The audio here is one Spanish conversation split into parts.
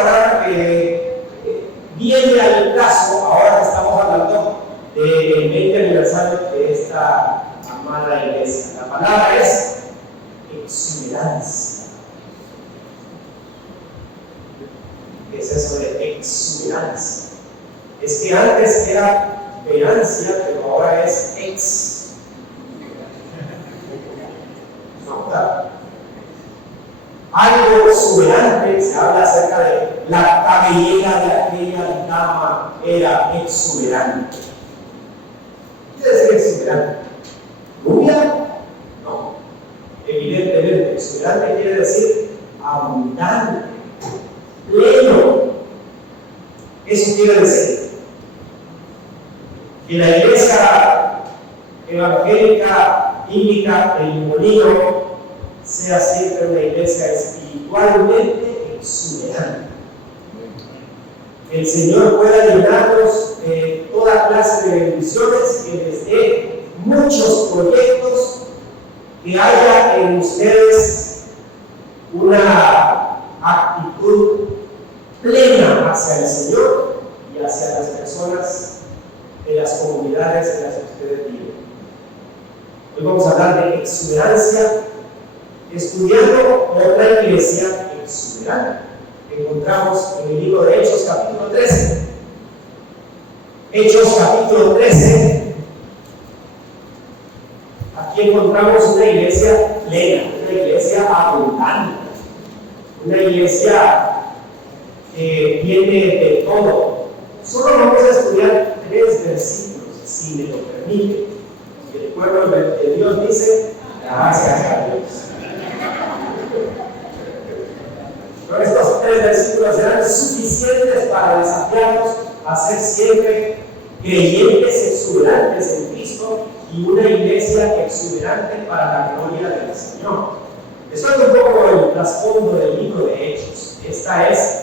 recordar que viene al caso, ahora que estamos hablando del 20 aniversario de esta amada iglesia. La palabra es exuberancia. ¿Qué es eso de exuberancia? Es que antes era verancia, pero ahora es ex. No, ¿verdad? Algo exuberante, se habla acerca de la cabellera de aquella dama, era exuberante. ¿Qué quiere decir exuberante? ¿Rubia? No. Evidentemente, exuberante quiere decir abundante, pleno. Eso quiere decir que la iglesia evangélica bíblica del Molino sea siempre una iglesia espiritualmente exuberante. El Señor pueda llenarnos de toda clase de bendiciones, que les dé muchos proyectos, que haya en ustedes una actitud plena hacia el Señor y hacia las personas de las comunidades en las que ustedes viven. Hoy vamos a hablar de exuberancia, estudiando otra iglesia exuberante. Encontramos en el libro de Hechos capítulo 13. Hechos capítulo 13. Aquí encontramos una iglesia plena, una iglesia abundante, una iglesia que tiene de todo. Solo vamos a estudiar 3 versículos, si me lo permite. Y el pueblo de Dios dice: gracias a Dios. Pero estos 3 versículos serán suficientes para desafiarnos a ser siempre creyentes exuberantes en Cristo y una iglesia exuberante para la gloria del Señor. Esto es un poco el trasfondo del libro de Hechos. Esta es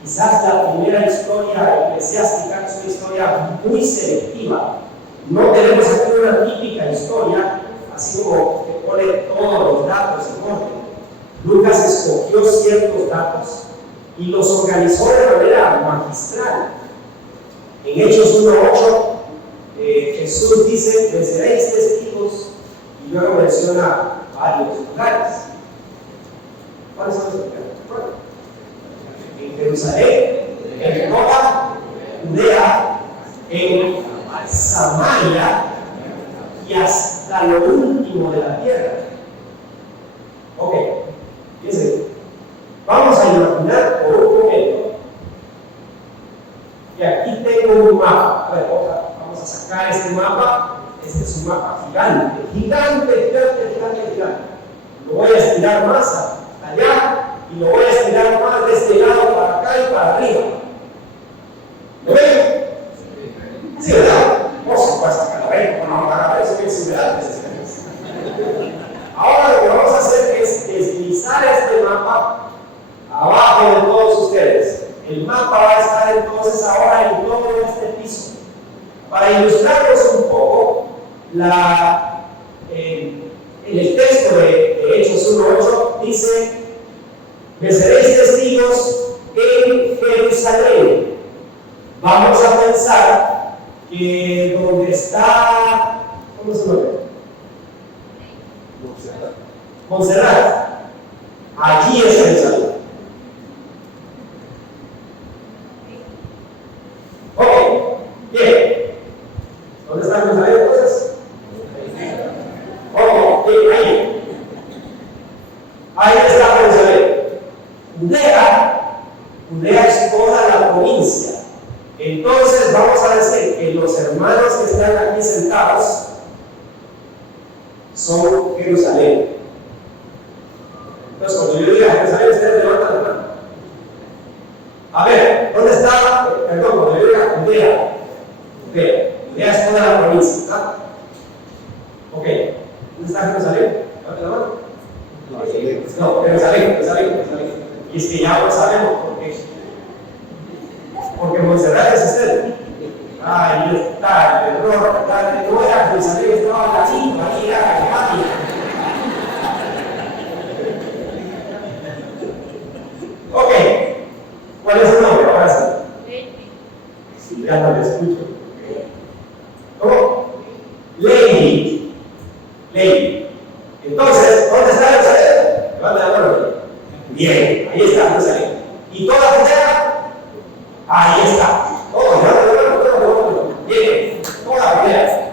quizás la primera historia eclesiástica, es una historia muy selectiva. No tenemos aquí una típica historia, así como que pone todos los datos en orden. Lucas escogió ciertos datos y los organizó de manera magistral. En Hechos 1:8, Jesús dice: "Me seréis testigos", y luego menciona varios lugares. ¿Cuáles son los lugares? En Jerusalén, en toda Judea, en Samaria y hasta lo último de la tierra. Ok, fíjense, vamos a imaginar por un momento que aquí tengo un mapa. A ver, vamos a sacar este mapa. Este es un mapa gigante, gigante. Lo voy a estirar más allá y lo voy a estirar más de este lado para acá y para arriba. ¿Lo ven? Sí, ¿verdad? Por supuesto que lo ven. No, para eso que es exuberante. Ahora lo que vamos a hacer es deslizar este mapa abajo de todos ustedes. El mapa va a estar entonces ahora en todo este piso. Para ilustrarles un poco, en el texto de Hechos 1:8 dice: "Me seréis testigos en Jerusalén". Vamos a pensar que donde está, ¿cómo se llama? Montserrat. Allí es Jerusalén. Ok, bien. ¿Dónde está Jerusalén entonces? Ok, ahí. Ahí está Jerusalén. Judea es toda la provincia. Entonces vamos a decir que los hermanos que están aquí sentados son Jerusalén. Entonces, cuando yo diga Jerusalén, ustedes levantan la mano. A ver, ¿dónde está? Perdón, cuando yo diga Judea. Judea es toda la provincia, ¿está? Ok, ¿dónde está Jerusalén? ¿Levanta la mano? No, Jerusalén. Y es que ya lo sabemos por qué. Porque Montserrat es usted. Ahí está el error. No era Jerusalén, estaba la chinga, ahí era Alemania. Ok, ¿Cuál es su nombre? Ahora sí. Sí, ya no le escucho. ¿Cómo? Lady. Lady. Entonces, ¿dónde está Jerusalén? Levanta la mano. Bien, ahí está Jerusalén. ¿Y toda Judea? Ahí está. Oh, ya, bien, toda Judea.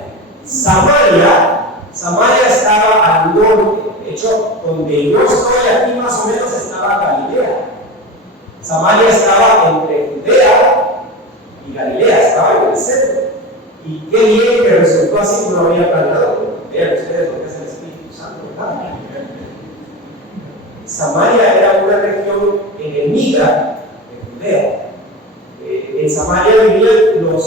Samaria estaba al norte. De hecho, donde yo estoy aquí más o menos estaba Galilea. Samaria estaba entre Judea y Galilea, estaba en el centro. Y qué bien que resultó así, no lo había planeado. Vean ustedes lo que es el Espíritu Santo, ¿verdad? Samaria era una región enemiga de Judea. En Samaria vivían los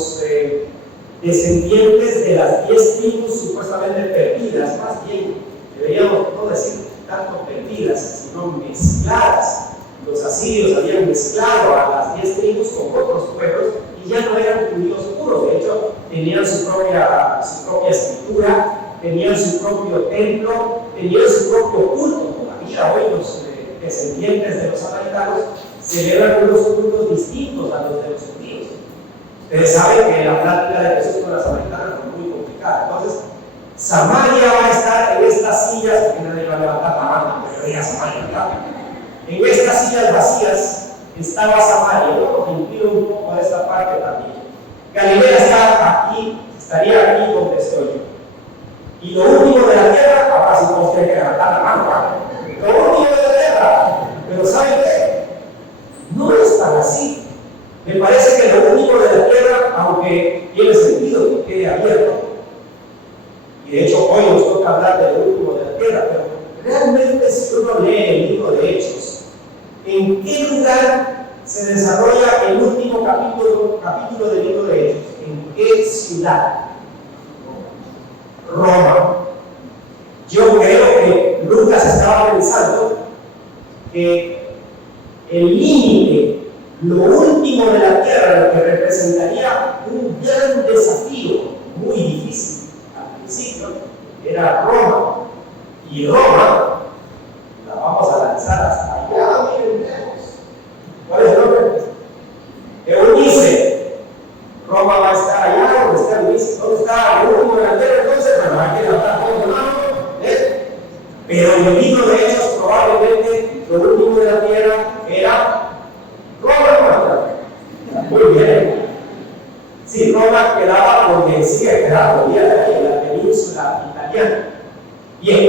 descendientes de las 10 tribus supuestamente perdidas, más bien, deberíamos no decir tanto perdidas, sino mezcladas. Los asirios habían mezclado a las 10 tribus con otros pueblos y ya no eran judíos puros. De hecho, tenían su propia escritura, tenían su propio templo, tenían su propio culto. Todavía hoy los descendientes de los samaritanos celebran unos cultos distintos a los de los judíos. Ustedes saben que la plática de Jesús con las samaritanas fue muy complicada. Entonces, Samaria va a estar en estas sillas, que nadie va a levantar la mano, pero diga Samaria, ¿verdad? En estas sillas vacías estaba Samaria. Yo os incluyo un poco de esta parte también. Galilea está aquí, estaría aquí donde estoy yo. Y lo último de la tierra, ahora sí todos tienen que levantar la mano, ¿verdad? Lo último de la tierra. Pero ¿saben qué? No es tan así. Me parece que lo único de la tierra, aunque tiene sentido que quede abierto, y de hecho hoy nos toca hablar de lo último de la tierra, pero realmente si uno lee el libro de Hechos, ¿en qué lugar se desarrolla el último capítulo del libro de Hechos? ¿En qué ciudad? Roma. Yo creo que Lucas estaba pensando que el límite, lo último de la tierra, lo que representaría un gran desafío, muy difícil al principio, era Roma. Y Roma la vamos a lanzar hasta allá, miren lejos. ¿Cuál es el nombre? Eunice. Roma va a estar allá donde está Eunice. ¿Dónde está el último de la tierra? Entonces, bueno, hay que levantar todo de mano. Pero en el libro de Hechos, probablemente lo último de la tierra era Roma. Muy bien. Sí, Roma quedaba donde sigue quedando, en la península italiana. Bien,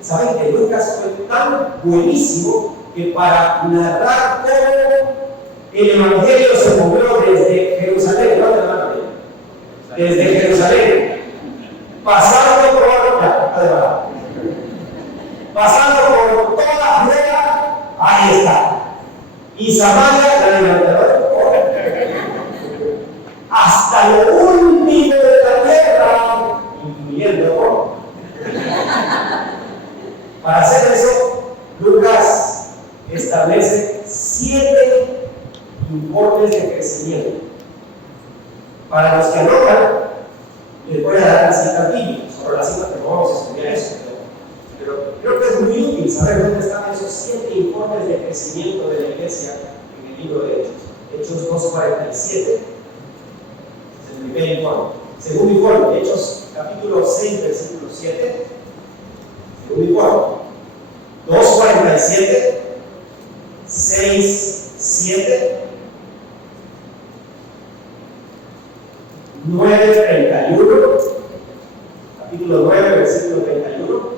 saben que Lucas fue tan buenísimo que para narrar cómo el Evangelio se movió desde Jerusalén, desde Jerusalén, pasando por toda Judea, ahí está. Y Samaria, la levantadora, hasta lo último de la tierra, incluyendo Roma. Para hacer eso, Lucas establece 7 informes de crecimiento. Para los que anotan, les voy a dar las citas bíblicas, sobre las citas que no vamos a estudiar eso, pero creo que es muy útil saber dónde están esos 7 informes de crecimiento de la iglesia en el libro de Hechos. Hechos 2:47, es el primer informe. Segundo informe, Hechos capítulo 6, versículo 7. Segundo informe, 2:47, 6:7, 9:31, capítulo 9, versículo 31.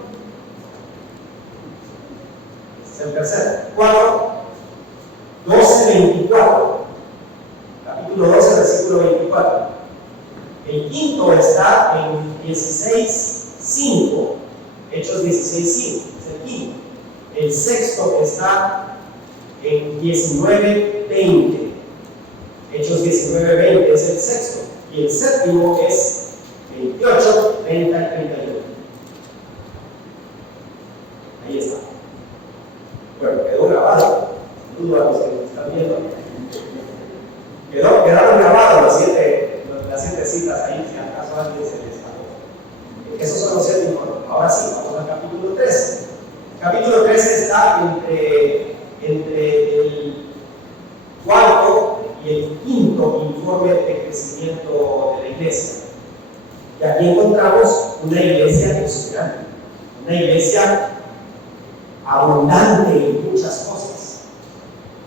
Es el tercero. 4, 12:24, capítulo 12, versículo 24. El quinto está en 16:5, Hechos 16:5, es el quinto. El sexto está en 19:20, Hechos 19:20 es el sexto. Y el séptimo es 28, 30 y 31. Ahí está. Bueno, quedó grabado. Saludos a los que nos están viendo. Quedaron grabados las siete citas ahí, si acaso alguien se les escapó. Esos son los 7 informes. Ahora sí, vamos al capítulo 13. El capítulo 13 está entre el cuarto y el quinto informe de crecimiento de la iglesia. Y aquí encontramos una iglesia exuberante, una iglesia abundante en muchas cosas,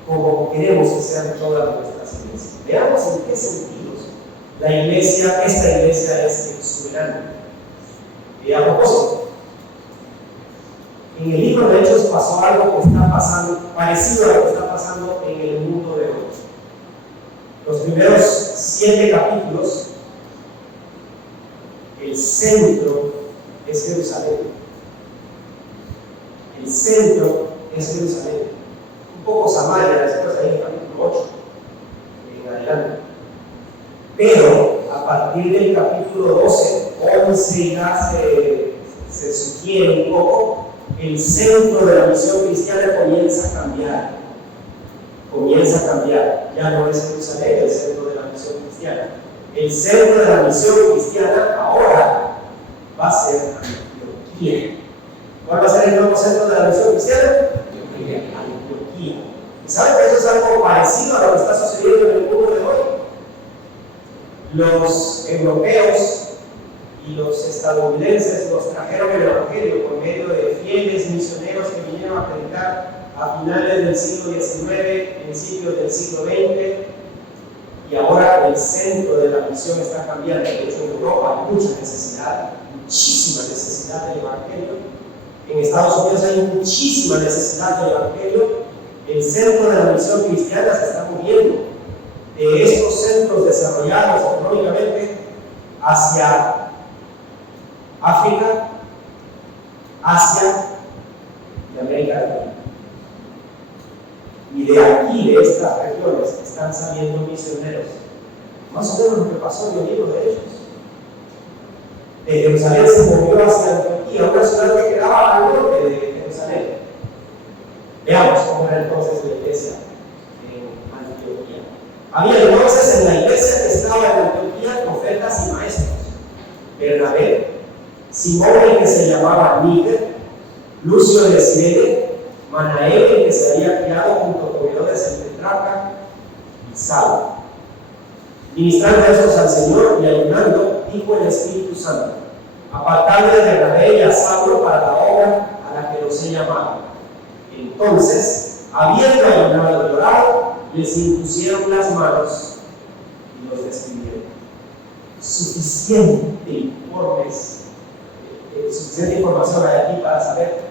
como queremos que sean todas nuestras iglesias. Veamos en qué sentidos esta iglesia es exuberante. Y a propósito, en el libro de Hechos pasó algo que está pasando, parecido a lo que está pasando en el mundo de hoy. Los primeros 7 capítulos, el centro es Jerusalén. El centro es Jerusalén. Un poco Samaria, después ahí en el capítulo 8, en adelante. Pero a partir del capítulo 12, 11 ya se sugiere un poco, el centro de la misión cristiana comienza a cambiar. Ya no es Jerusalén el centro de la misión cristiana. El centro de la misión cristiana ahora va a ser Antioquía. ¿Cuál va a ser el nuevo centro de la misión cristiana? Antioquía. ¿Y saben que eso es algo parecido a lo que está sucediendo en el mundo de hoy? Los europeos y los estadounidenses nos trajeron el evangelio por medio de fieles misioneros que vinieron a predicar a finales del siglo XIX, principios del siglo XX, y ahora el centro de la misión está cambiando. De hecho, en Europa hay mucha necesidad, muchísima necesidad del evangelio. En Estados Unidos hay muchísima necesidad del evangelio. El centro de la misión cristiana se está moviendo de estos centros desarrollados económicamente hacia África, Asia y América Latina. Y de aquí, de estas regiones, están saliendo misioneros. Más o menos lo que pasó en el libro de Hechos. De Jerusalén se movió hacia Antioquía, una ciudad que quedaba al norte de Jerusalén. Veamos cómo era entonces la iglesia en Antioquía. Había entonces en la iglesia que estaba en Antioquía profetas y maestros. Bernabé, Simón, el que se llamaba Níger, Lucio de Sirene, Manaén, el que se había criado junto con Herodes el tetrarca, y Saulo. Ministrando estos al Señor y ayunando, dijo el Espíritu Santo: apartadme de Bernabé y a Saulo para la obra a la que los he llamado. Entonces, habiendo ayunado y orado, les impusieron las manos y los despidieron. Suficiente información hay aquí para saber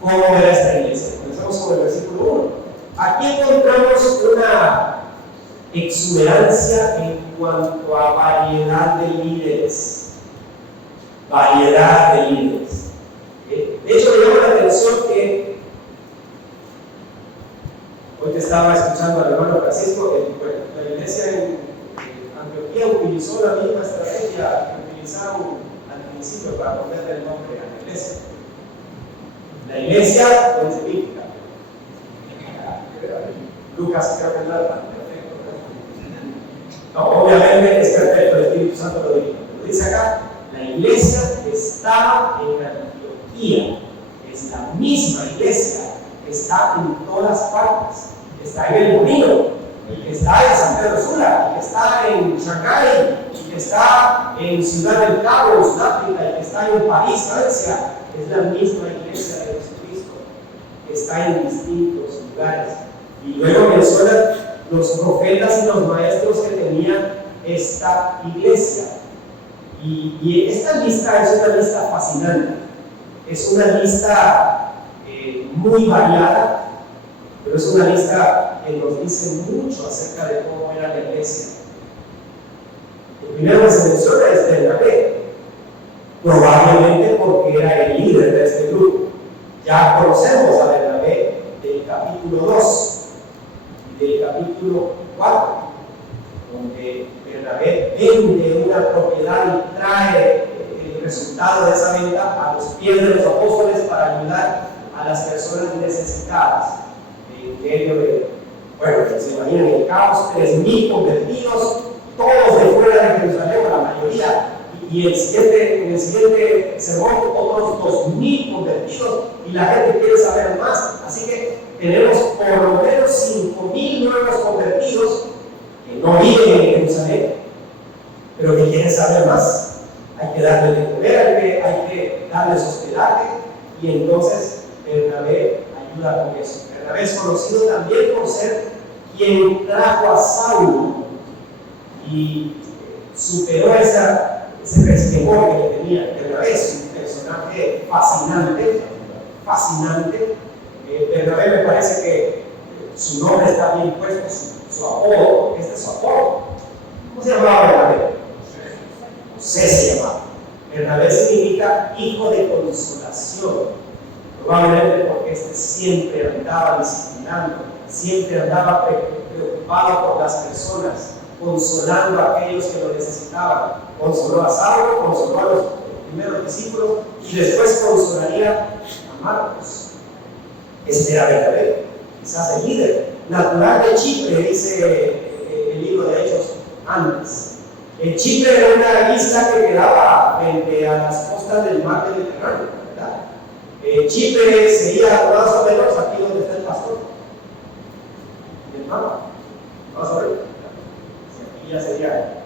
cómo era esta iglesia. Comenzamos con el versículo 1. Aquí encontramos una exuberancia en cuanto a variedad de líderes. De hecho, me llama la atención que hoy te estaba escuchando al hermano Francisco, la iglesia en Antioquía utilizó la misma estrategia que utilizaron al principio para ponerle el nombre a la iglesia. La iglesia no es bíblica. Lucas creo que es la no, obviamente es perfecto, el Espíritu Santo lo dice. Lo dice acá, la iglesia está en Antioquía. Es la misma iglesia, está en todas partes. Está en el Molino, está en San Pedro Sula, está en Shanghái, está en Ciudad del Cabo, Sudáfrica, está en París, Francia. Es la misma iglesia de Jesucristo. Está en distintos lugares. Y luego menciona los profetas y los maestros que tenían esta iglesia. Y esta lista es una lista fascinante. Es una lista muy variada, pero es una lista que nos dice mucho acerca de cómo era la iglesia. El primero que se menciona es Bernabé, probablemente porque era el líder de este grupo. Ya conocemos a Bernabé del capítulo 2 y del capítulo 4, donde Bernabé vende una propiedad y trae el resultado de esa venta a los pies de los apóstoles para ayudar a las personas necesitadas. En medio de, bueno, se imaginan el caos, 3,000 convertidos, todos de fuera de Jerusalén, la mayoría. Y en el siguiente sermón, otros 2,000 convertidos, y la gente quiere saber más. Así que tenemos por lo menos 5,000 nuevos convertidos que no viven en Jerusalén, pero que quieren saber más. Hay que darles de comer, hay que darles hospedaje, y entonces Bernabé ayuda con eso. Bernabé es conocido también por ser quien trajo a Saulo y superó ese resquemor que le tenía. Bernabé es un personaje fascinante. Bernabé me parece que su nombre está bien puesto, su apodo, este es su apodo. ¿Cómo se llamaba Bernabé? José se llamaba. Bernabé significa hijo de consolación. Probablemente porque este siempre andaba disciplinando, siempre andaba preocupado por las personas, consolando a aquellos que lo necesitaban. Consoló a Saulo, consoló a los primeros discípulos y después consolaría a Marcos. Este era Bernabé, quizás el líder natural de Chipre, dice el libro de Hechos antes. Chipre era una isla que quedaba frente a las costas del mar Mediterráneo, ¿verdad? Chipre sería más o menos aquí donde está el pastor, el mar, más o menos. Aquí ya sería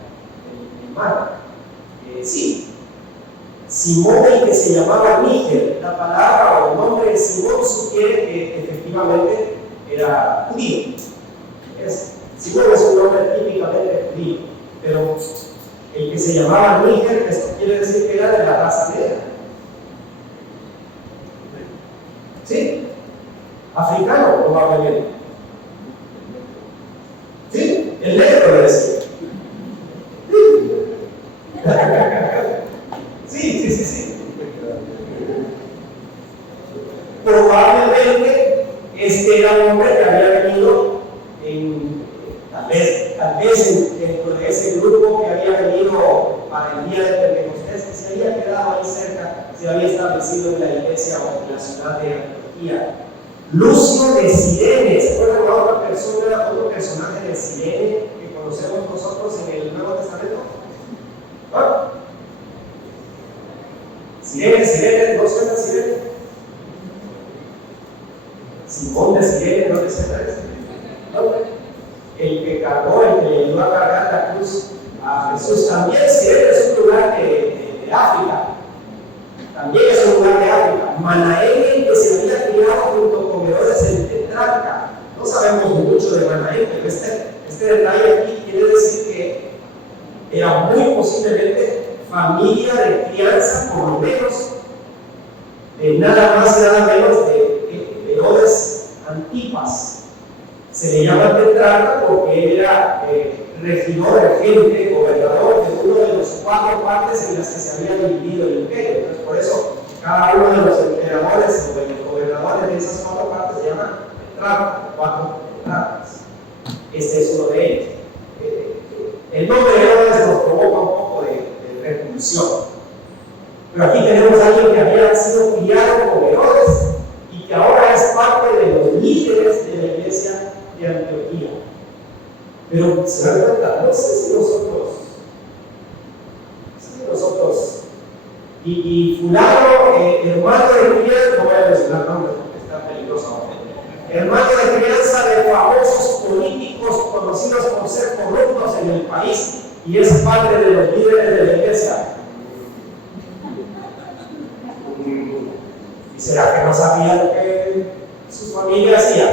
el mar. Sí, Simón, el que se llamaba Níger, la palabra o el nombre de Simón sugiere que efectivamente era judío. Simón es un nombre típicamente judío, pero el que se llamaba Níger, esto quiere decir que era de la raza negra. ¿Sí? Africano, probablemente. ¿Sí? El negro decía. Sí. Probablemente este era un hombre que había venido tal vez dentro de ese grupo que había venido para el día de Pentecostés, que se había quedado ahí cerca, se había establecido en la iglesia o en la ciudad de Antioquía. Lucio de Cirene, ¿se acuerdan de otra persona, otro personaje de Cirene que conocemos nosotros en el Nuevo Testamento? ¿Ah? Cirene, ¿no suena Cirene? Simón de Cirene, ¿no le suena ese? ¿No? El que cargó, el que le ayudó a cargar la cruz a Jesús. También Cirene es un lugar de África. También es un lugar de África. Manaén, que se había criado junto con Herodes el tetrarca. No sabemos mucho de Manaén, pero este detalle aquí quiere decir que era muy posiblemente familia de crianza, por lo menos, de nada más y nada menos de Herodes Antipas. Se le llama tetrarca porque él era regidor, regente, gobernador de uno de los 4 partes en las que se había dividido el imperio. Entonces, por eso, cada uno de los emperadores o los gobernadores de esas 4 partes se llama tetrarca, 4 tetrarcas. Este es uno de ellos. El nombre de Herodes nos provoca un poco de repulsión. Pero aquí tenemos a alguien que había sido criado con Herodes y que ahora es parte de los líderes de la iglesia de Antioquía. Pero se dan cuenta, no sé si nosotros y fulano, hermano de crianza, no voy a mencionar nombres porque está peligroso ahora, hermano de crianza de famosos políticos conocidos por ser corruptos en el país y es padre de los líderes de la iglesia. ¿Y será que no sabía lo que su familia hacía?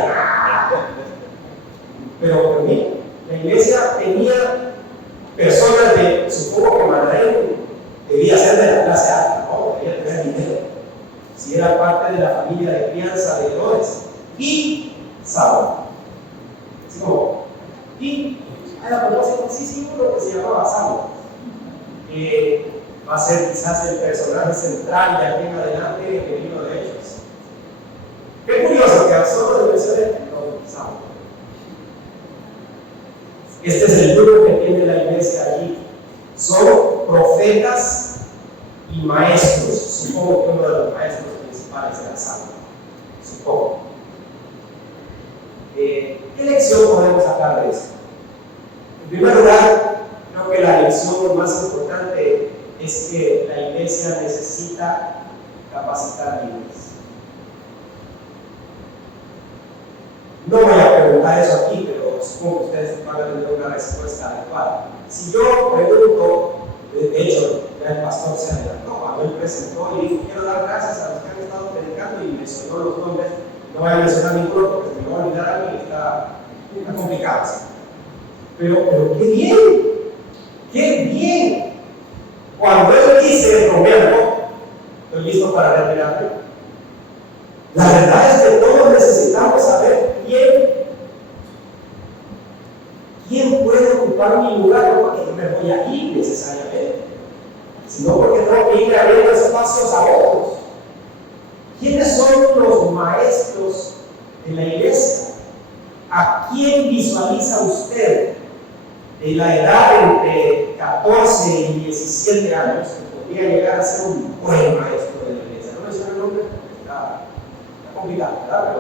Pero por mí, la iglesia tenía personas de, supongo que Manaén debía ser de la clase alta, ¿no? Debía tener dinero. Si era parte de la familia de crianza de Herodes. Y Saulo. Así como, y a la propósito, sí, uno que se llamaba Saulo. Va a ser quizás el personaje central de aquí en adelante en el libro de Hechos. Qué curioso que solo mencioné el nombre de Saulo. Este es el grupo que tiene la iglesia allí. Son profetas y maestros. Supongo que uno de los maestros principales era Saulo. Supongo. ¿Qué lección podemos sacar de eso? En primer lugar, creo que la lección más importante es que la iglesia necesita capacitar líderes. No voy a preguntar eso aquí, pero supongo que ustedes van a tener una respuesta adecuada. Si yo pregunto, de hecho, ya el pastor se adelantó, cuando él presentó y dijo, quiero dar gracias a los que han estado predicando y mencionó los nombres, no voy a mencionar ninguno porque se me va a olvidar a mí, está complicado. ¿Sí? Pero qué bien, qué bien. Cuando él dice, Roberto, estoy listo para retirarme. La verdad es que todos necesitamos saber quién puede ocupar mi lugar, no porque yo me voy a ir necesariamente, sino porque tengo que ir abriendo espacios a otros. ¿Quiénes son los maestros de la iglesia? ¿A quién visualiza usted de la edad entre 14 y 17 años que podría llegar a ser un buen maestro de la iglesia? No menciono el nombre porque está complicado, ¿verdad?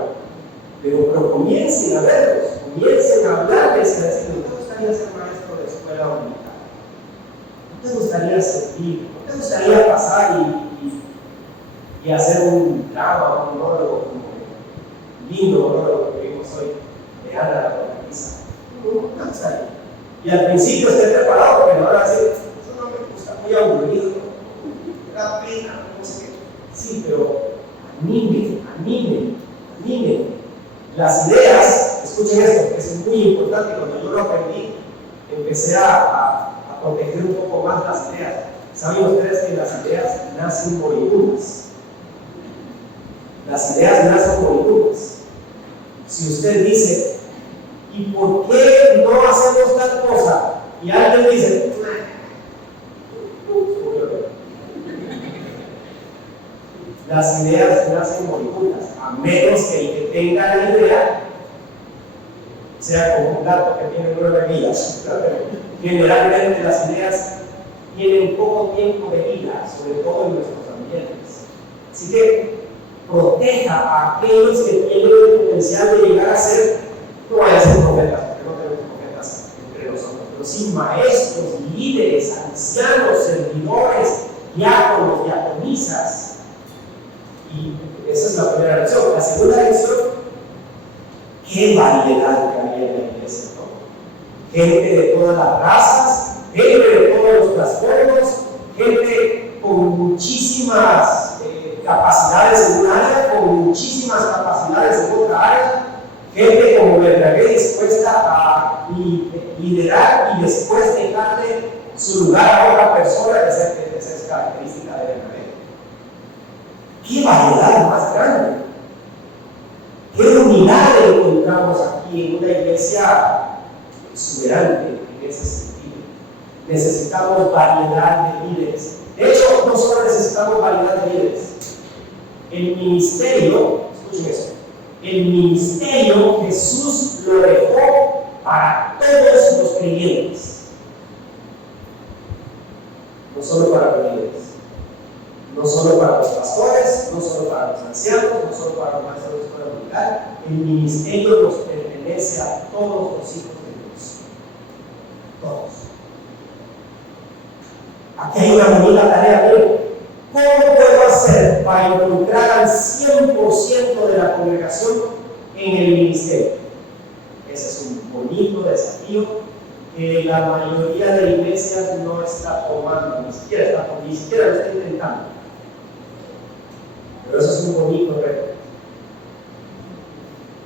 Pero comiencen a verlos, comiencen a hablarles y a decirles, ¿no te gustaría ser maestro de escuela dominical? ¿No te gustaría servir? ¿No te gustaría pasar y hacer un drama, un monólogo como lindo monólogo que vimos hoy de Ana la Profetisa? No te gustaría. Y al principio esté preparado porque me van a decir, eso no me gusta, muy aburrido, me da pena, no sé qué. Sí, pero animen. Las ideas, escuchen esto, que es muy importante, cuando yo lo aprendí, empecé a proteger un poco más las ideas. ¿Saben ustedes que las ideas nacen moribundas? Las ideas nacen moribundas. Si usted dice, ¿y por qué no hacemos tal cosa? Y alguien dice, las ideas nacen moribundas, a menos que el que tenga la idea sea como un gato que tiene 9 vidas. Generalmente las ideas tienen poco tiempo de vida, sobre todo en nuestros ambientes. Así que proteja a aquellos que tienen el potencial de llegar a ser, no vayan a ser profetas, porque no tenemos profetas entre nosotros, pero sí maestros, líderes, ancianos, servidores, diáconos, diaconisas. Y esa es la primera lección. La segunda lección, qué variedad que había en la iglesia, ¿no? Gente de todas las razas, gente de todos los trastornos, gente con muchísimas capacidades en un área, con muchísimas capacidades en otra área, gente como Bernabé dispuesta a liderar y después dejarle su lugar a otra persona, esa es característica de Bernabé. ¡Qué variedad más grande! ¡Qué unidad encontramos aquí en una iglesia exuberante en ese sentido! Necesitamos variedad de líderes. De hecho, no solo necesitamos variedad de líderes. El ministerio, escuchen eso, el ministerio Jesús lo dejó para todos los creyentes. No solo para los líderes. No solo para los pastores, no solo para los ancianos, no solo para los maestros de la escuela dominical, el ministerio nos pertenece a todos los hijos de Dios. Todos. Aquí hay una bonita tarea, miren. ¿Cómo puedo hacer para involucrar al 100% de la congregación en el ministerio? Ese es un bonito desafío que la mayoría de iglesias no está tomando, ni siquiera lo está intentando. Pero eso es un bonito reto.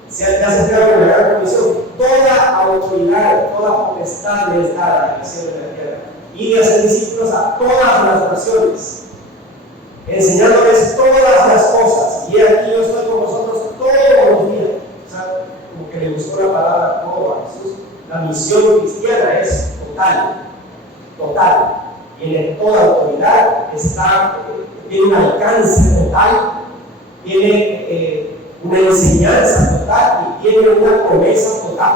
Se hace claro en la gran comisión, toda autoridad, toda potestad les da a la iglesia de la tierra. Y de hacer discípulos a todas las naciones, enseñándoles todas las cosas. Y aquí yo estoy con vosotros todos los días. O sea, como que le gustó la palabra todo a Jesús. La misión cristiana es total. Tiene toda autoridad, tiene un alcance total, tiene una enseñanza total y tiene una promesa total.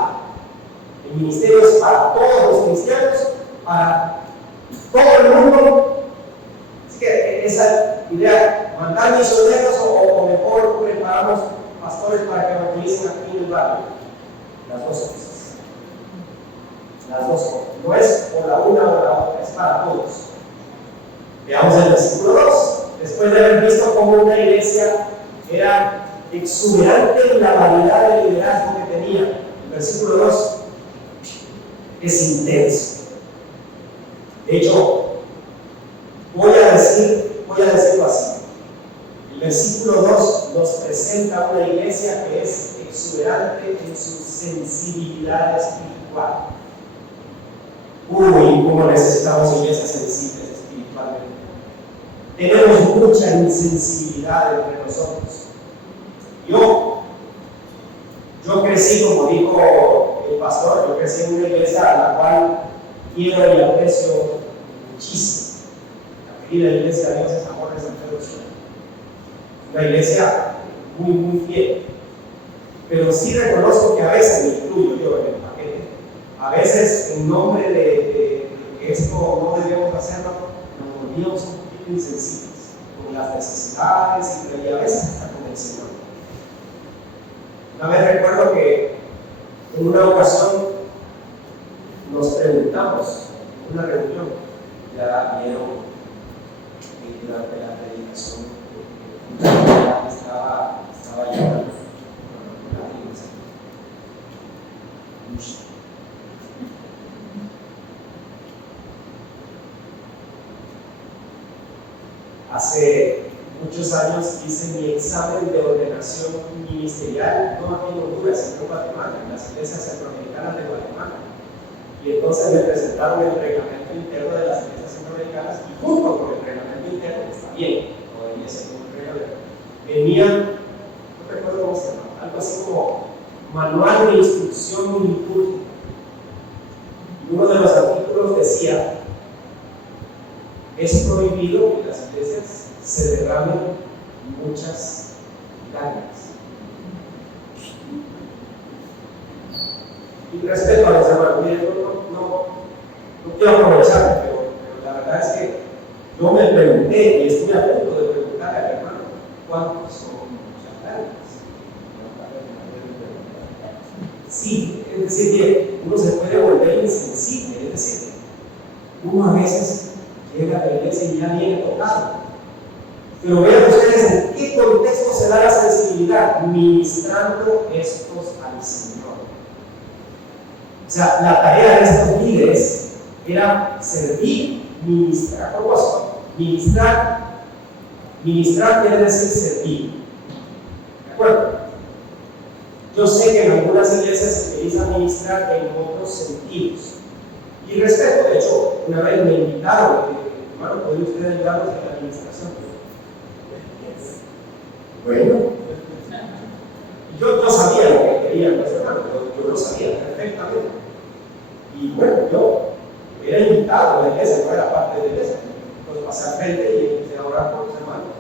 El ministerio es para todos los cristianos, para todo el mundo. Así que esa idea, mandar misioneros o mejor preparamos pastores para que evangelicen aquí en el barrio. Las dos cosas. No es o la una o la otra, es para todos. Veamos el versículo 2. Después de haber visto cómo una iglesia era exuberante en la variedad de liderazgo que tenía. El versículo 2. es intenso. De hecho, voy a decirlo así. El versículo 2 nos presenta una iglesia que es exuberante en su sensibilidad espiritual. Uy, cómo necesitamos iglesias sensibles espiritualmente. Tenemos mucha insensibilidad entre nosotros. Yo crecí, como dijo el pastor, yo crecí en una iglesia a la cual quiero y aprecio muchísimo. La querida iglesia de Dios es Amor de San Pedro Sula. Una iglesia muy, muy fiel. Pero sí reconozco que a veces, me incluyo yo en el paquete, a veces en nombre de que esto no debemos hacerlo, nos volvíamos un poquito insensibles con las necesidades y a veces hasta con el Señor. Una vez recuerdo que en una ocasión nos preguntamos en una reunión, ya vieron que durante la predicación estaba llorando. Hace muchos años hice mi examen de ordenación ministerial, no aquí en Honduras, sino en Guatemala, en las iglesias centroamericanas de Guatemala. Y entonces me presentaron el reglamento interno de las iglesias centroamericanas y junto con el reglamento interno, que está bien, todavía según el reglamento, venía, no recuerdo cómo se llama, algo así como manual de instrucción litúrgica. Y uno de los artículos decía: es prohibido que las iglesias se derramen muchas lágrimas. Y respeto a los hermanos, miren, no quiero aprovecharme, pero la verdad es que yo me pregunté y estuve a punto de preguntarle al hermano cuántos son muchas lágrimas. Sí, es decir, que uno se puede volver insensible, es decir, uno a veces llega a la iglesia y ya viene tocado. Pero vean ustedes en qué contexto se da la sensibilidad: ministrando estos al Señor. O sea, la tarea de estos líderes era servir, ministrar. ¿Cómo es? Ministrar quiere decir servir. ¿De acuerdo? Yo sé que en algunas iglesias se utiliza ministrar en otros sentidos. Y respeto, de hecho, una vez me invitaron, hermano, ¿podría usted ayudarnos en la administración? Bueno, yo sabía lo que querían los hermanos, yo lo sabía perfectamente. Y bueno, yo era invitado a la iglesia, no era parte de la iglesia. Entonces pasé al frente y empecé a orar por los hermanos.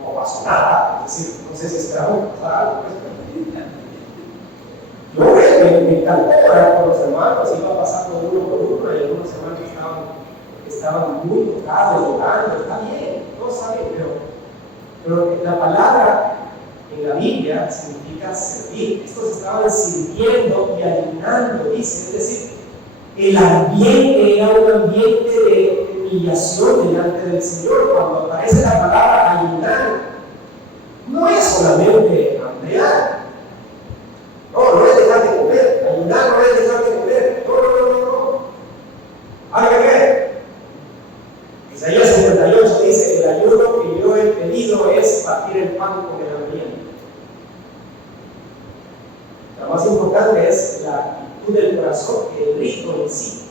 No pasó nada, es decir, no sé si esperaba que pasara algo. Yo me encantó orar por los hermanos, iba pasando uno por uno y algunos hermanos estaban muy tocados, llorando. Está bien, todo está bien, pero la palabra en la Biblia significa servir. Estos estaban sirviendo y ayunando, dice. Es decir, el ambiente era un ambiente de humillación delante del Señor. Cuando aparece la palabra ayunar, no es solamente hambrear. No es dejar de comer. Ayunar no es dejar de comer. No. ¿Algo que? Isaías 58 dice: el ayuno que yo he pedido es partir el pan con el hambriento. Lo más importante es la actitud del corazón que el rito en sí.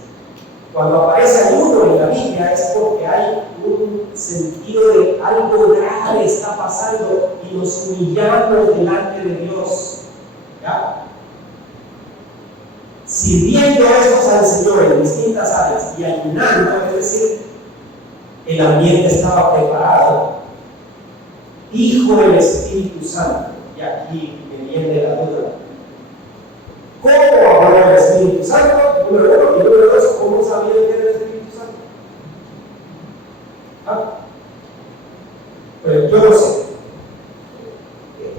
Cuando aparece ayuno en la Biblia es porque hay un sentido de algo grave está pasando y nos humillamos delante de Dios. ¿Ya? Sirviendo estos al Señor en distintas áreas y ayunando, es decir, el ambiente estaba preparado. Hijo del Espíritu Santo. Y aquí me viene la duda: ¿cómo habló el Espíritu Santo? Número 1. Y número 2, ¿cómo sabía que era el Espíritu Santo? Pues yo no sé.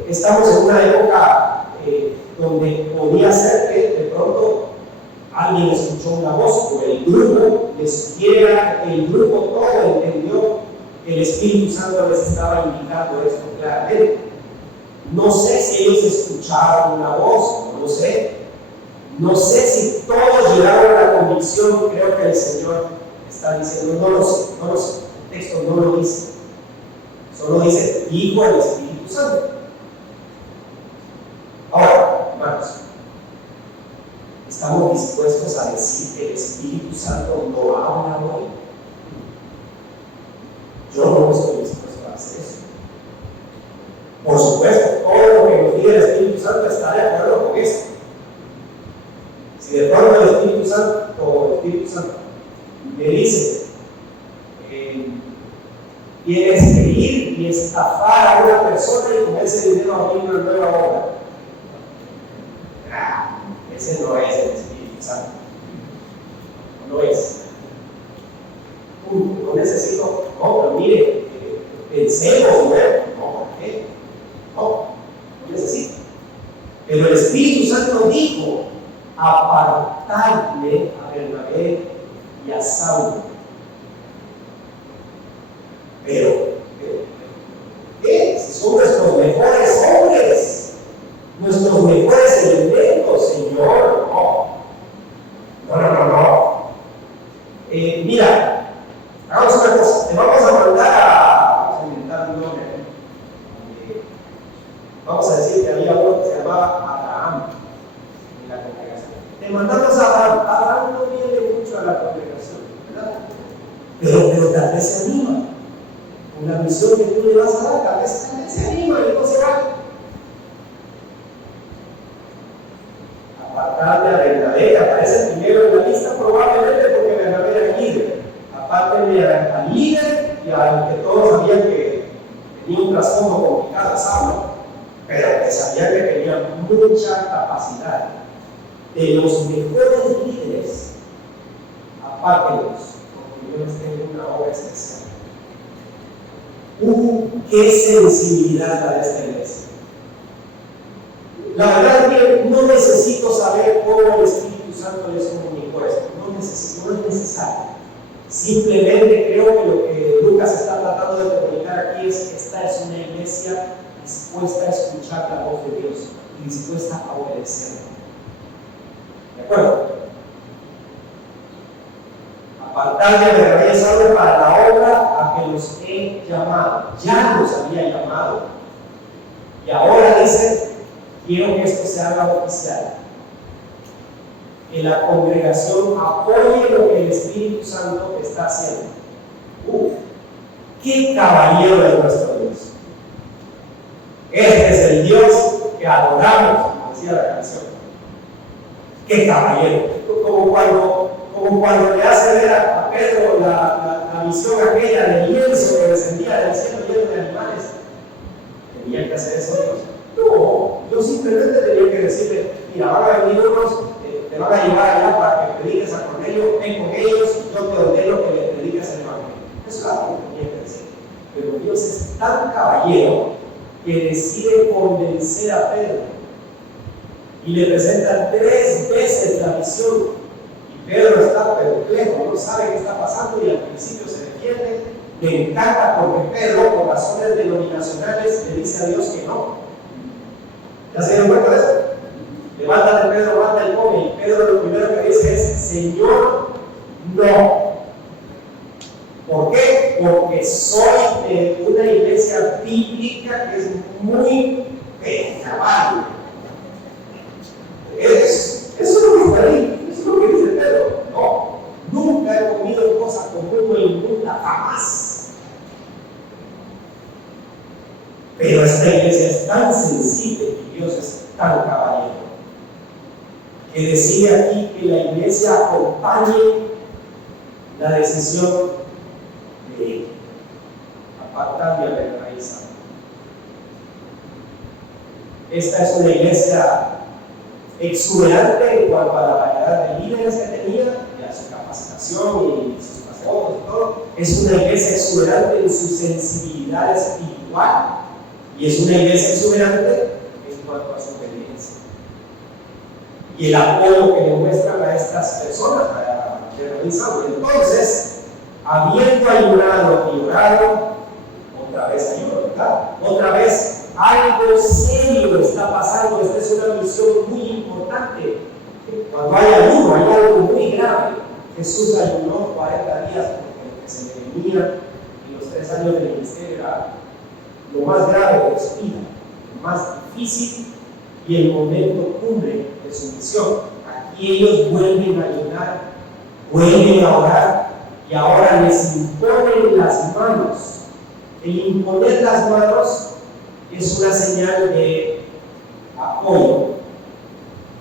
Estamos en una época donde podía ser que de pronto alguien escuchó una voz, o el grupo les sugiera, el grupo todo entendió que el Espíritu Santo les estaba indicando esto claramente. No sé si ellos escucharon una voz, no lo sé. No sé si todos ¿Cuántos llegaron a la convicción? Creo que el Señor está diciendo, el texto no lo dice, solo dice, Hijo al Espíritu Santo. Ahora, hermanos, ¿estamos dispuestos a decir que el Espíritu Santo no habla hoy? Yo no estoy dispuesto a hacer eso. Por supuesto, todo lo que nos diga el Espíritu Santo está de acuerdo con eso. Si de pronto el Espíritu Santo me dice, tienes que ir y estafar a una persona y con ese dinero abrir una nueva obra. Ese no es el Espíritu Santo. No lo es. No necesito, pero mire, pensemos, ¿no? ¿Por qué? No necesito. Pero el Espíritu Santo dijo, apartadme a Bernabé y a Saulo. Pero, si son nuestros mejores hombres, nuestros mejores elementos, Señor, no. Mira, hagamos una cosa, te vamos a mandar vamos a inventar un nombre. Vamos a decir que había uno que se llamaba Abraham en la congregación. Te mandamos a Abraham. Abraham no viene mucho a la congregación, ¿verdad? Pero tal vez se anima. Con la misión que tú le vas a dar, tal vez se anima y no se va. Apartarle a Bernabé, aparece primero en la lista, probablemente porque Bernabé era el líder. Apártenle al líder y al que todos sabían que tenía un trasfondo complicado, Saulo, pero que sabían que tenía mucha capacidad. De los mejores líderes, apártenlos, porque ellos tienen una obra especial. ¡Qué sensibilidad la de esta iglesia! La verdad es que no necesito saber cómo el Espíritu Santo les comunicó esto. No es necesario. Simplemente creo que lo que Lucas está tratando de comunicar aquí es que esta es una iglesia dispuesta a escuchar la voz de Dios y dispuesta a obedecerla. ¿De acuerdo? Apartarme de Bernabé y Saulo para la obra a que los he llamado. Ya los había llamado. Y ahora dice, quiero que esto se haga oficial. Que la congregación apoye lo que el Espíritu Santo está haciendo. ¡Qué caballero es nuestro Dios! Este es el Dios que adoramos, como decía la canción. ¡Qué caballero! Como cuando le hace ver a Pedro la visión aquella del lienzo que descendía del cielo lleno de animales. ¿Tenía que hacer eso Dios? No, yo simplemente tenía que decirle, mira, van a venir unos, te van a llevar allá para que prediques a Cornelio, ven con ellos, yo te ordeno que le prediques el evangelio. Eso es lo que tenía que decir. Pero Dios es tan caballero que decide convencer a Pedro y le presenta 3 veces la visión. Y Pedro está perplejo, no sabe qué está pasando y al principio se defiende. Le encanta porque Pedro, por razones denominacionales, le dice a Dios que no. ¿Ya se dieron cuenta de eso? Levántate, Pedro, levanta y come. Y Pedro lo primero que dice es: Señor, no. ¿Por qué? Porque soy de una iglesia bíblica que es muy pecamable. Eso es lo que está ahí. Eso es lo que dice Pedro. No, nunca he comido cosa común o inmunda, jamás. Pero esta iglesia es tan sensible y Dios es tan caballero que decide aquí que la iglesia acompañe la decisión de él. Apartarme a Bernabé y Saulo. Esta es una iglesia exuberante en cuanto a la variedad de líderes que tenía, y a su capacitación y sus pasaportes y todo. Es una iglesia exuberante en su sensibilidad espiritual y es una iglesia exuberante en cuanto a su obediencia. Y el apoyo que le muestran a estas personas, a Bernabé y Saulo. Entonces, habiendo ayunado y orado, otra vez ayuno, ¿verdad? Otra vez algo serio está pasando. Esta es una misión muy importante. Cuando hay ayuno, hay algo Jesús ayunó 40 días porque lo que se le venía en los 3 años de ministerio era lo más grave de su vida, lo más difícil y el momento cumbre de su misión. Aquí ellos vuelven a ayunar, vuelven a orar y ahora les imponen las manos. El imponer las manos es una señal de apoyo,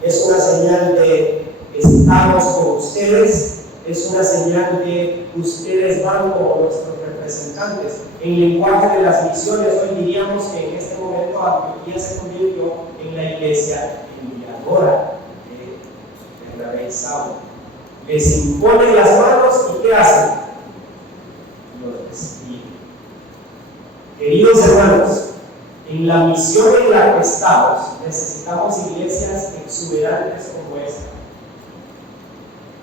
es una señal de estamos con ustedes, es una señal de ustedes van como nuestros representantes. En lenguaje de las misiones, hoy diríamos que en este momento Antioquía se convirtió en la iglesia enviadora de la rey Saulo. Les imponen las manos y ¿qué hacen? Los despiden. Queridos hermanos, en la misión en la que estamos, necesitamos iglesias exuberantes como esta.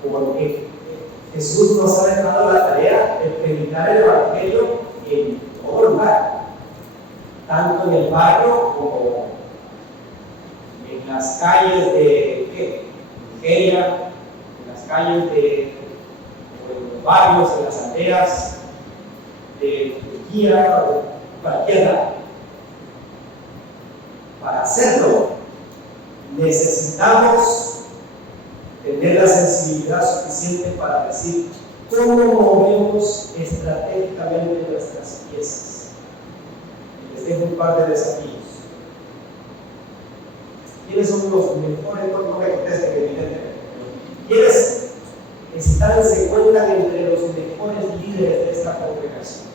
Porque Jesús nos ha dejado la tarea de predicar el Evangelio en todo lugar, tanto en el barrio como en las calles de Nigeria, en las calles o en los barrios, en las aldeas de Turquía o cualquier lado. Para hacerlo, necesitamos tener la sensibilidad suficiente para decir cómo movemos estratégicamente nuestras piezas. Les dejo un par de desafíos. ¿Quiénes son los mejores? No me contesten evidentemente. ¿Quiénes se cuentan entre los mejores líderes de esta congregación?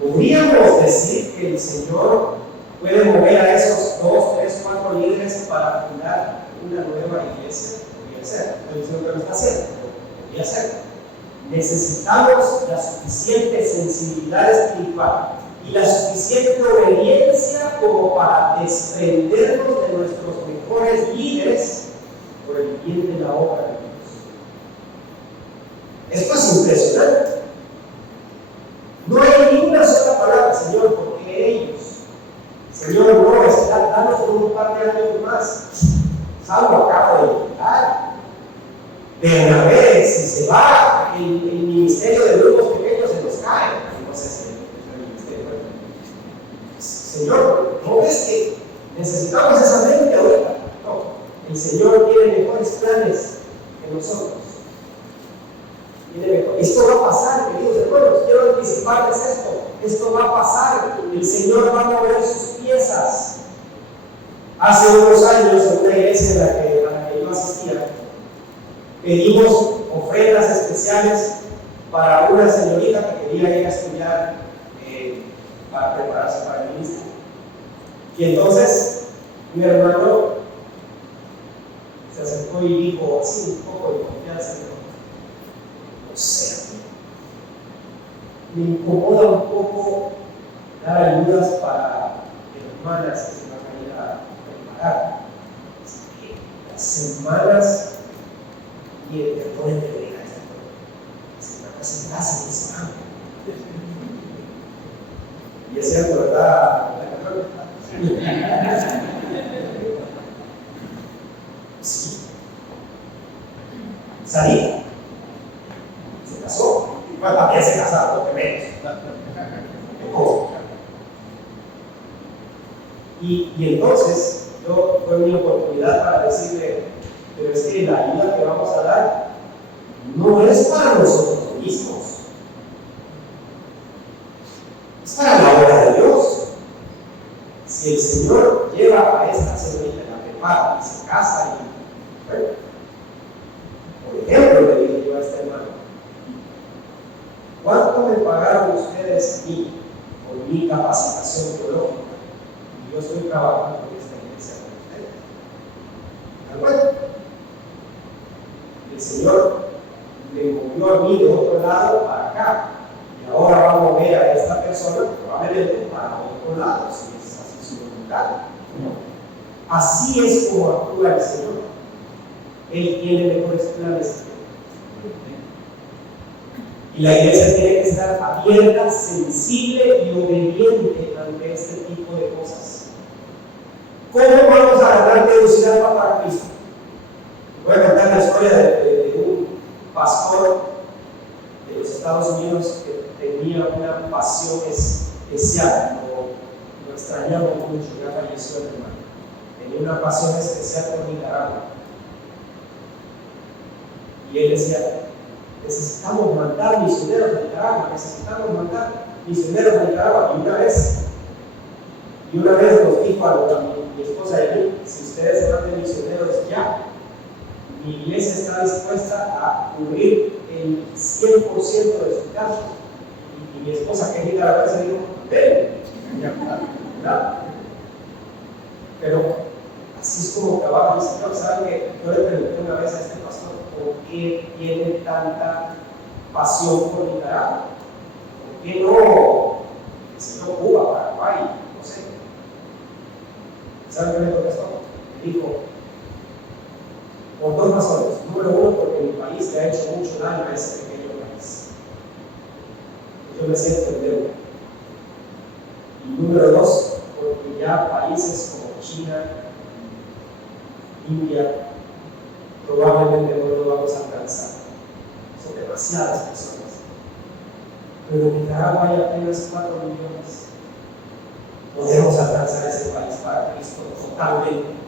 Podríamos decir que el Señor puede mover a esos 2, 3, 4 líderes para fundar una nueva iglesia. Podría ser, estoy diciendo que lo está haciendo, podría ser. Necesitamos la suficiente sensibilidad espiritual y la suficiente obediencia como para desprendernos de nuestros mejores líderes por el bien de la obra de Dios. Esto es impresionante. No hay ni una sola palabra, Señor, porque ellos, Señor, no, danos por un par de años más. Saulo acaba de llegar. Bernabé, si se va, el ministerio de grupos pequeños se nos cae. No sé si el ministerio. Señor, ¿no ves que necesitamos esa mente ahorita? No, el Señor tiene mejores planes que nosotros. Esto va a pasar, queridos hermanos, quiero anticiparles esto va a pasar, el Señor va a mover sus piezas. Hace unos años en una iglesia a la que yo asistía, pedimos ofrendas especiales para una señorita que quería ir a estudiar para prepararse para el ministerio. Y entonces mi hermano se acercó y dijo, así un poco de confianza, o sea, me incomoda un poco dar ayudas para hermanas que se van a ir a preparar. Las hermanas, y perdonen que diga esto, las hermanas se casan y se van. Y es cierto, ¿verdad? Sí. Salí. Se casó. Bueno, también se casaron, lo que menos. Y entonces, fue mi oportunidad para decirle, pero es que la ayuda que vamos a dar no es para nosotros mismos, es para la obra de Dios. Si el Señor lleva a esta señorita, la prepara y se casa, y bueno, por ejemplo, le dije yo a este hermano, ¿cuánto me pagaron ustedes a mí por mi capacitación teológica? Y yo estoy trabajando en esta iglesia con ustedes. Bueno, el Señor me movió a mí de otro lado para acá, y ahora va a mover a esta persona probablemente para otro lado, si es así su voluntad. Así es como actúa el Señor. Él tiene mejores planes. Y la iglesia tiene que estar abierta, sensible y obediente ante este tipo de cosas. ¿Cómo vamos a ganar velocidad para Cristo? Voy a contar la historia historia de un pastor de los Estados Unidos que tenía una pasión especial. Lo extrañamos mucho, ya falleció el hermano. Tenía una pasión especial por Nicaragua. Y él decía, necesitamos mandar misioneros a Nicaragua, necesitamos mandar misioneros a Nicaragua. Y una vez nos dijo a mi esposa y a mí, si ustedes se manden misioneros ya, mi iglesia está dispuesta a cubrir el 100% de su caso. Y mi esposa, que es nicaragüense, dijo, ven, ¿verdad? Pero así es como trabaja el Señor. ¿Saben que yo le pregunté una vez a este pastor por qué tiene tanta pasión por Nicaragua? ¿Por qué no, si no Cuba, Paraguay, no sé? ¿Saben qué me contestó? Me dijo, por dos razones. Número uno, porque mi país le ha hecho mucho daño a ese pequeño país. Yo me siento en deuda. Y número dos, porque ya países como China, India, probablemente no lo vamos a alcanzar. Son demasiadas personas. Pero en Nicaragua hay apenas 4 millones. Podemos alcanzar ese país para Cristo totalmente.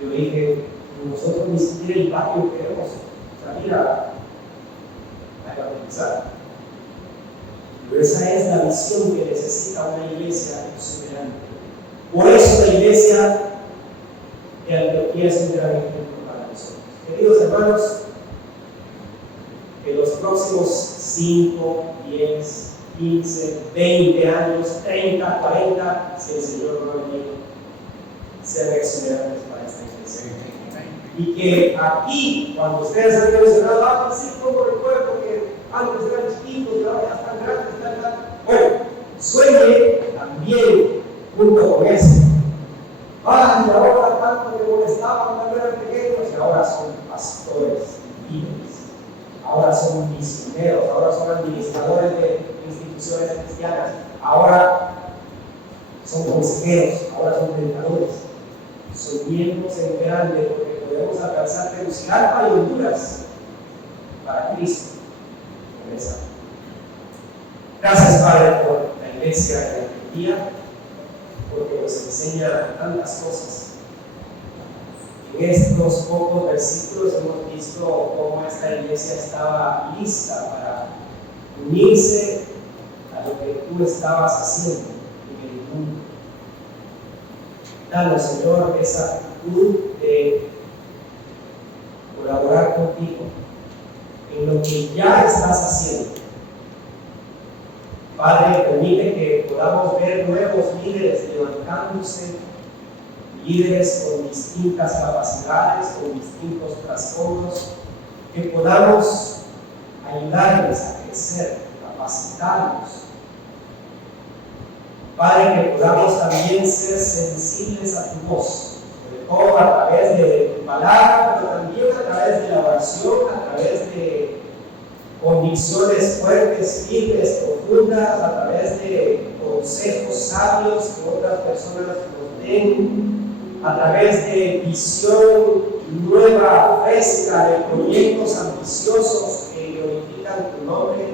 Yo dije, nosotros ni siquiera el barrio queremos salir a evangelizar. Pero esa es la visión que necesita una iglesia exuberante. Por eso la iglesia de Antioquía es un gran ejemplo para nosotros. Queridos hermanos, que los próximos 5, 10, 15, 20 años, 30, 40, si el Señor no ha venido, sean exuberantes para esta iglesia. Y que aquí, cuando ustedes han mencionado, sí, como recuerdo que antes eran chiquitos y ahora ya están grandes, bueno, sueñe también junto con eso. Ay, ahora tanto me molestaban cuando eran pequeños y ahora son pastores, líderes, ahora son misioneros, ahora son administradores de instituciones cristianas, ahora son consejeros, ahora son predicadores. Soñemos en grande porque podemos alcanzar Tegucigalpa y Honduras para Cristo. Gracias, Padre, por la iglesia de Antioquía, porque nos enseña tantas cosas. En estos pocos versículos hemos visto cómo esta iglesia estaba lista para unirse a lo que tú estabas haciendo en el mundo. Danos, Señor, esa actitud de colaborar contigo en lo que ya estás haciendo. Padre, permite que podamos ver nuevos líderes levantándose, líderes con distintas capacidades, con distintos trasfondos, que podamos ayudarles a crecer, capacitarlos. Padre, que podamos también ser sensibles a tu voz, sobre todo a través de tu palabra, pero también a través de la oración, a través de convicciones fuertes, firmes, profundas, a través de consejos sabios que otras personas nos den, a través de visión nueva, fresca, de proyectos ambiciosos que glorifican tu nombre.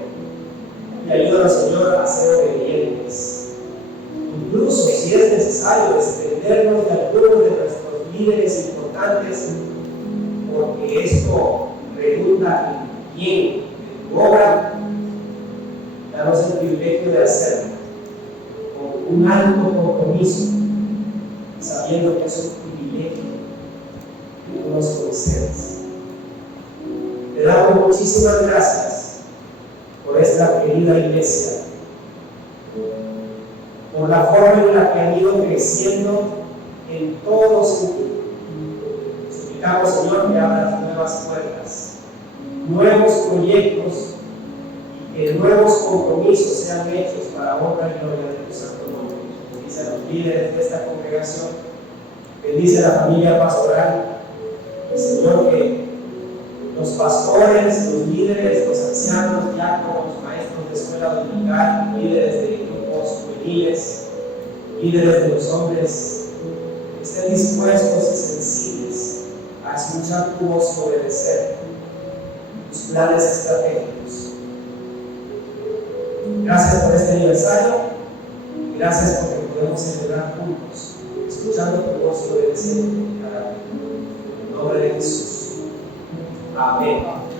Y ayúdanos, Señor, a ser obedientes. Incluso si es necesario desprendernos de algunos de nuestros líderes importantes, porque esto redunda en bien de tu obra, danos el privilegio de hacerlo con un alto compromiso, sabiendo que es un privilegio que tú nos concedes. Te damos muchísimas gracias por esta querida iglesia, por la forma en la que han ido creciendo en todo sentido. Suplicamos, Señor, que abras nuevas puertas, nuevos proyectos y que nuevos compromisos sean hechos para honra y gloria de tu santo nombre. Bendice a los líderes de esta congregación, bendice a la familia pastoral, y Señor, que los pastores, los líderes, los ancianos, diáconos, maestros de escuela dominical, líderes de grupos juveniles, líderes de los hombres, estén dispuestos y sensibles a escuchar escuchar tu voz y obedecer tus planes estratégicos. Gracias por este aniversario y gracias porque podemos celebrar juntos, escuchando tu voz y obedeciendo cada día. En el nombre de Jesús. Amén.